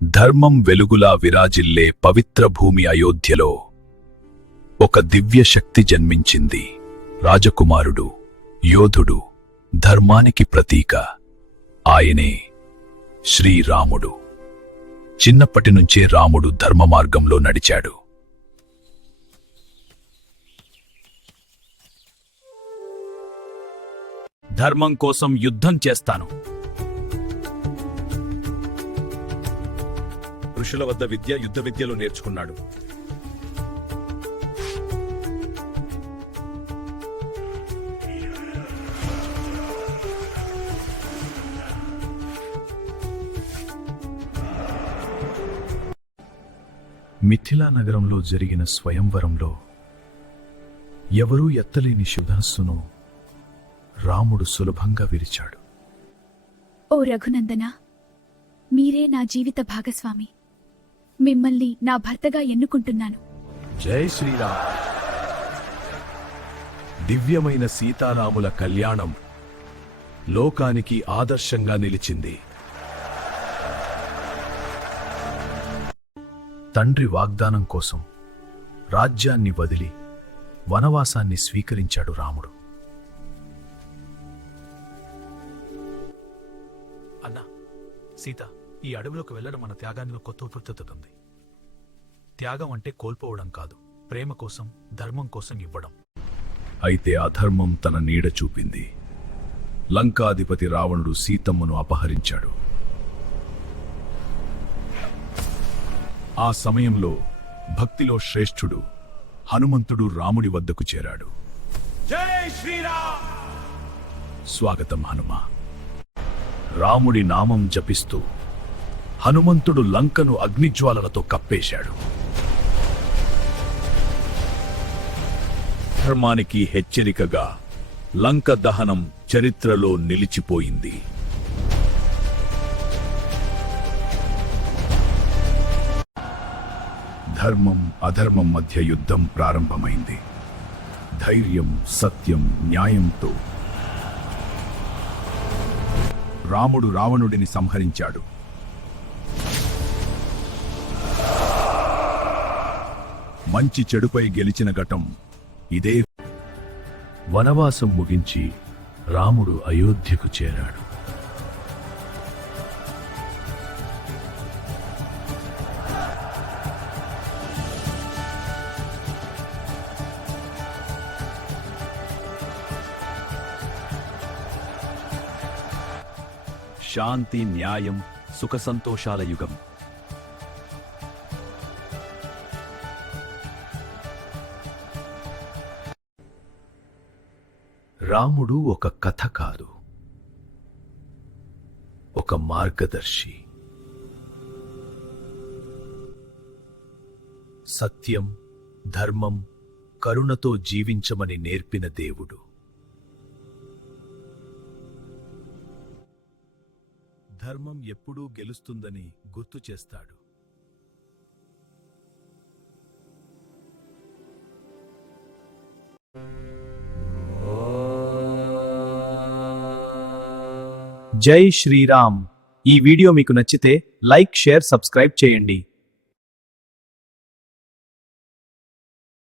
ధర్మం వెలుగులా విరాజిల్లే పవిత్ర భూమి అయోధ్యలో ఒక దివ్య శక్తి జన్మించింది. రాజకుమారుడు, యోధుడు, ధర్మానికి ప్రతీక. ఆయనే శ్రీరాముడు. చిన్నప్పటినుంచే రాముడు ధర్మ మార్గంలో నడిచాడు. ధర్మం కోసం యుద్ధం చేస్తాను. ఋషుల వద్ద యుద్ధ విద్యలు నేర్చుకున్నాడు. మిథిలా నగరంలో జరిగిన స్వయంవరంలో ఎవరూ ఎత్తలేని శుధనస్సును రాముడు సులభంగా విరిచాడు. ఓ రఘునందన, మీరే నా జీవిత భాగస్వామి. మిమ్మల్ని నా భర్తగా ఎన్నుకుంటున్నాను. జై శ్రీరామ్. దివ్యమైన సీతారాముల కళ్యాణం లోకానికి ఆదర్శంగా నిలిచింది. తండ్రి వాగ్దానం కోసం రాజ్యాన్ని వదిలి వనవాసాన్ని స్వీకరించాడు రాముడు. అన్నా, సీత, ఈ అడవిలోకి వెళ్లడం మన త్యాగానికి కొత్త ఉపయుక్తత ఉంది. త్యాగం అంటే కోల్పోవడం కాదు, ప్రేమ కోసం, ధర్మం కోసం ఇవ్వడం. అయితే అధర్మం తన నీడ చూపింది. లంకాధిపతి రావణుడు సీతమ్మను అపహరించాడు. ఆ సమయంలో భక్తిలో శ్రేష్ఠుడు హనుమంతుడు రాముడి వద్దకు చేరాడు. జై శ్రీరామ్! స్వాగతం హనుమ. రాముడి నామం జపిస్తూ హనుమంతుడు లంకను అగ్నిజ్వాలలతో కప్పేశాడు. ధర్మానికి హెచ్చరికగా లంక దహనం చరిత్రలో నిలిచిపోయింది. ధర్మం అధర్మం మధ్య యుద్ధం ప్రారంభమైంది. ధైర్యం, సత్యం, న్యాయంతో రాముడు రావణుడిని సంహరించాడు. మంచి చెడుపై గెలిచిన ఘటం ఇదే. వనవాసం ముగించి రాముడు అయోధ్యకు చేరాడు. శాంతి, న్యాయం, సుఖ సంతోషాల యుగం. రాముడు ఒక కథ కాదు, ఒక మార్గదర్శి. సత్యం, ధర్మం, కరుణతో జీవించమని నేర్పిన దేవుడు. ధర్మం ఎప్పుడూ గెలుస్తుందని గుర్తు చేస్తాడు. జై శ్రీరామ్. ఈ వీడియో మీకు నచ్చితే లైక్, షేర్, సబ్స్క్రైబ్ చేయండి.